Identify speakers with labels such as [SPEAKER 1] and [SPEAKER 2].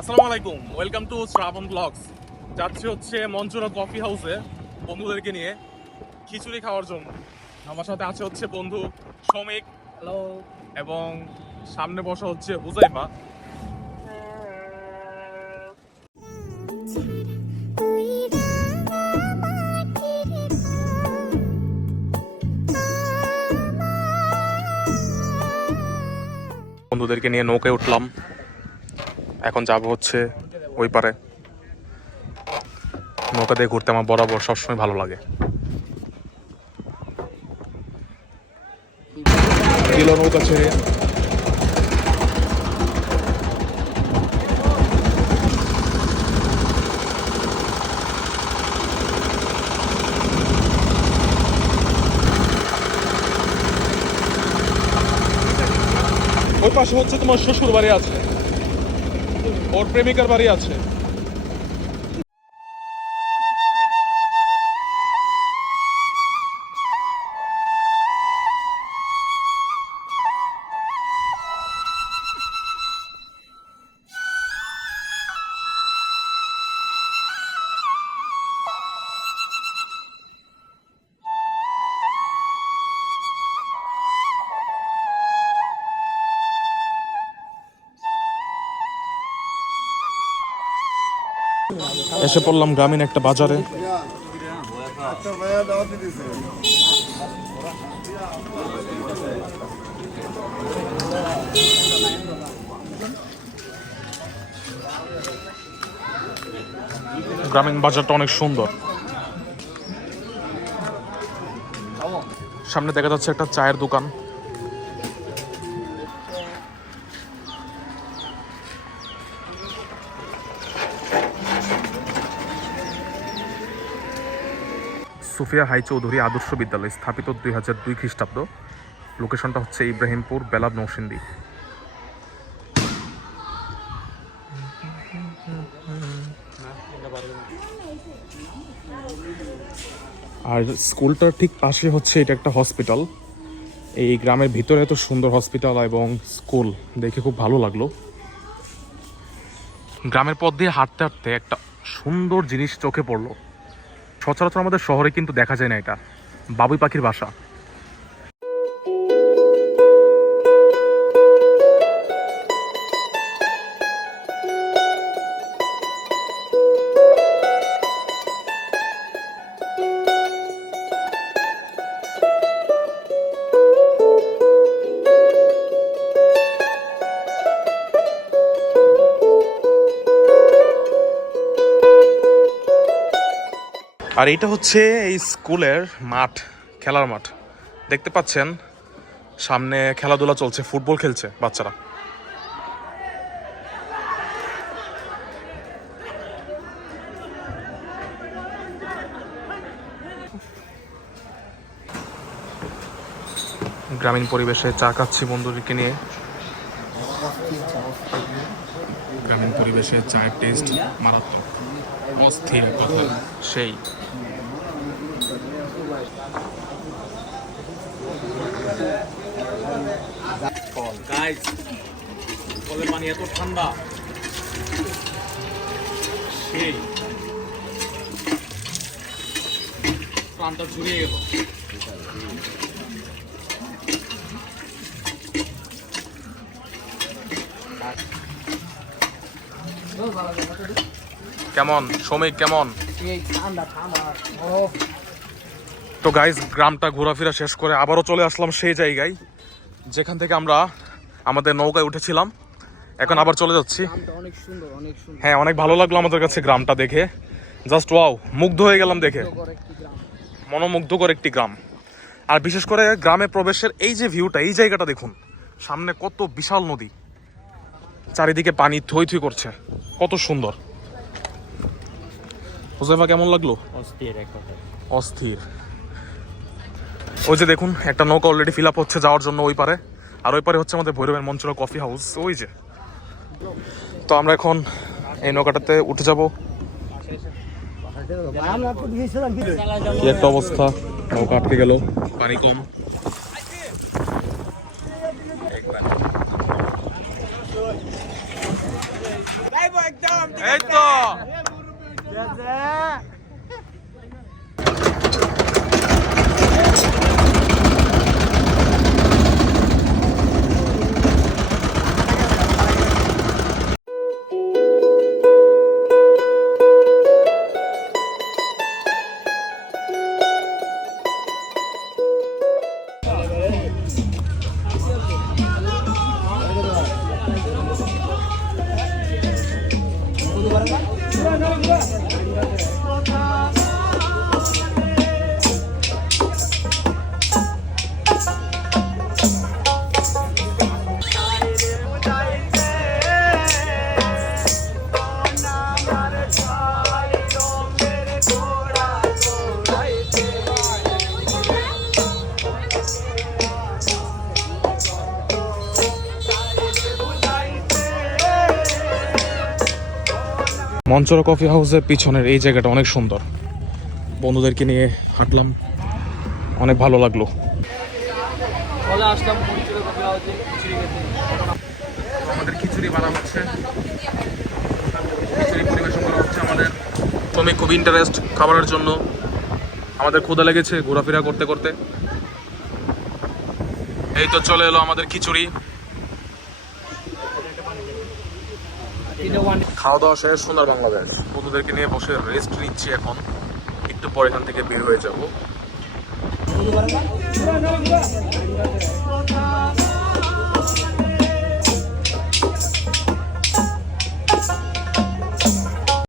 [SPEAKER 1] আসসালামু আলাইকুম welcome to Shrabon blogs যাচ্ছি হচ্ছে মঞ্চুরা কফি হাউসে বন্ধুদেরকে নিয়ে খিচুড়ি খাওয়ার জন্য। আমার সাথে আছে হচ্ছে বন্ধু শ্রমিক
[SPEAKER 2] হ্যালো
[SPEAKER 1] এবং সামনে বসা হচ্ছে হুজাইফা। বন্ধুদেরকে নিয়ে নৌকায় উঠলাম। এখন যাব হচ্ছে ওই পারে। নৌকা দিয়ে ঘুরতে আমার বরাবর সবসময় ভালো লাগে। ওই পাশে হচ্ছে তোমার শ্বশুর বাড়ি আছে। ওর প্রেমিকার বাড়ি আছে। এসে পড়লাম গ্রামীণ একটা বাজারে। গ্রামীণ বাজারটা অনেক সুন্দর। সামনে দেখা যাচ্ছে একটা চায়ের দোকান। সুফিয়া হাই চৌধুরী আদর্শ বিদ্যালয় স্থাপিত দুই হাজার দুই খ্রিস্টাব্দ। লোকেশনটা হচ্ছে ইব্রাহিমপুর, বেলাব নৌসিন্দি আর স্কুলটার ঠিক পাশে হচ্ছে এটা একটা হসপিটাল। এই গ্রামের ভিতরে এত সুন্দর হসপিটাল এবং স্কুল, দেখে খুব ভালো লাগল। গ্রামের পথ দিয়ে হাঁটতে হাঁটতে একটা সুন্দর জিনিস চোখে পড়ল। সচরাচর আমাদের শহরে কিন্তু দেখা যায় না এটা। বাবুই পাখির বাসা। আর এটা হচ্ছে এই স্কুলের মাঠ, খেলার মাঠ। দেখতে পাচ্ছেন, সামনে খেলাধুলা চলছে, ফুটবল খেলছে বাচ্চারা। গ্রামীণ পরিবেশে চা খাচ্ছি বন্ধুদেরকে নিয়ে। গ্রামীণ পরিবেশে চায়ের টেস্ট মারাত্মক। অস্থির কথা সেই। পানি এত ঠান্ডা। সেই। প্রাণটা জুড়িয়ে গেল। কেমন? শ্রমিক কেমন? তো গাইজ গ্রামটা ঘোরাফেরা শেষ করে আবারও চলে আসলাম সেই জায়গায় যেখান থেকে আমরা আমাদের নৌকায় উঠেছিলাম। এখন আবার চলে যাচ্ছি। হ্যাঁ অনেক ভালো লাগল আমাদের কাছে গ্রামটা দেখে। জাস্ট ওয়াও মুগ্ধ হয়ে গেলাম দেখে। মনোমুগ্ধকর একটি গ্রাম। আর বিশেষ করে গ্রামে প্রবেশের এই যে ভিউটা এই জায়গাটা দেখুন। সামনে কত বিশাল নদী। চারিদিকে পানি থই থই করছে। কত সুন্দর। হোসেফা কেমন লাগল?
[SPEAKER 2] অস্থির এক
[SPEAKER 1] অস্থির। ওই যে দেখুন একটা নৌকা অলরেডি ফিল আপ হচ্ছে যাওয়ার জন্য ওই পারে। আর ওই পারে হচ্ছে আমাদের ভৈরবের মঞ্চরা কফি হাউস ওই যে। তো আমরা এখন এই নৌকাটাতে উঠে যাব। কি একটা অবস্থা? নৌকা আটকে গেল। পানি কম। এই তো! 그렇지. Gracias. Thank you. মঞ্চরা কফি হাউসের পিছনের এই জায়গাটা অনেক সুন্দর। বন্ধুদেরকে নিয়ে হাঁটলাম। অনেক ভালো লাগল। আমাদের খিচুড়ি বানা হচ্ছে। খিচুড়ি পরিবেশন করা হচ্ছে আমাদের। তো খুব ইন্টারেস্ট খাবারের জন্য। আমাদের ক্ষুদা লেগেছে ঘোরাফেরা করতে করতে। এই তো চলে এলো আমাদের খিচুড়ি। খাওয়া দাওয়া শেষ সুন্দর বাংলাদেশ। বন্ধুদেরকে নিয়ে বসে রেস্ট নিচ্ছি এখন। একটু পর এখান থেকে বের হয়ে যাব।